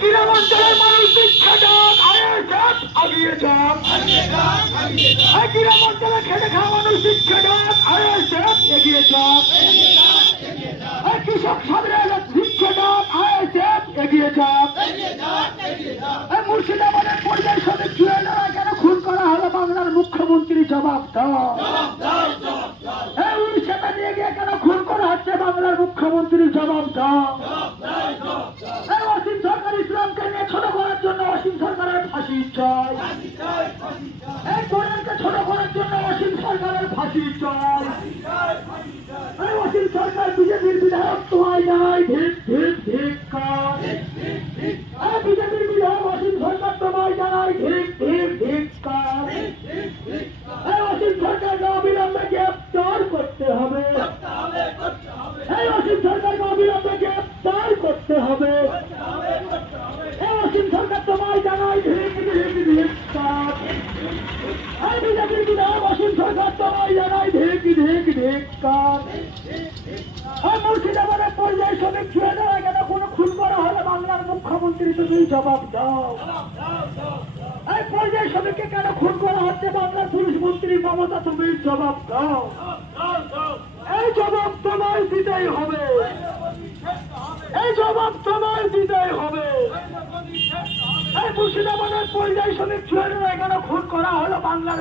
গ্রামাঞ্চলের মানুষ শিক্ষা যাক, এগিয়ে যাক। গ্রামাঞ্চলে খেটে খাওয়া মানুষ শিক্ষা যাক, এগিয়ে যাক। কৃষক সাধারণ শিক্ষা যাক, এগিয়ে যাক। মুর্শিদাবাদের পরিযায়ী শ্রমিক জুয়েলারা কেন খুন করা হলো বাংলার মুখ্যমন্ত্রী জবাব দাও। উড়িষ্যাটা নিয়ে গিয়ে কেন খুন করা হচ্ছে বাংলার মুখ্যমন্ত্রী জবাব দাও। অসীম সরকার ইসলামকে নিয়ে ছোট করার জন্য অসীম সরকারের ফাঁসি চাই। এই কোরআনকে ছোট করার জন্য অসীম সরকারের ফাঁসি চাই। অসীম সরকার বিজেপির বিধায়ক তোমায় জানাই ধিক্কার। বিজেপির বিধায়ক অসীম সরকার তোমায় জানাই ধিক্কার। অসীম সরকারকে অবিলম্বে গ্রেপ্তার করতে হবে। অসীম সরকারকে অবিলম্বে গ্রেপ্তার করতে হবে। অসীম সরকার তোমায় জানাই ধিক্কার। বিজেপির বিধায়ক অসীম সরকার তোমায় জানাই ধিক্কার। মুর্শিদাবাদের পরিযায়ী শ্রমিক জুয়েলারা কেন কোনো খুন করা হলে বাংলার মুখ্যমন্ত্রী তুমি জবাব দাও। এই পরিযায়ী শ্রমিককে কেন খুন করা হচ্ছে বাংলার পুলিশ মন্ত্রী মমতা তুমি জবাব দাও। এই জবাব তোমায় দিতেই হবে। এই জবাব তোমায় দিতেই হবে। এই মুর্শিদাবাদের পরিযায়ী শ্রমিক জুয়েলারা কেন খুন করা হলো বাংলার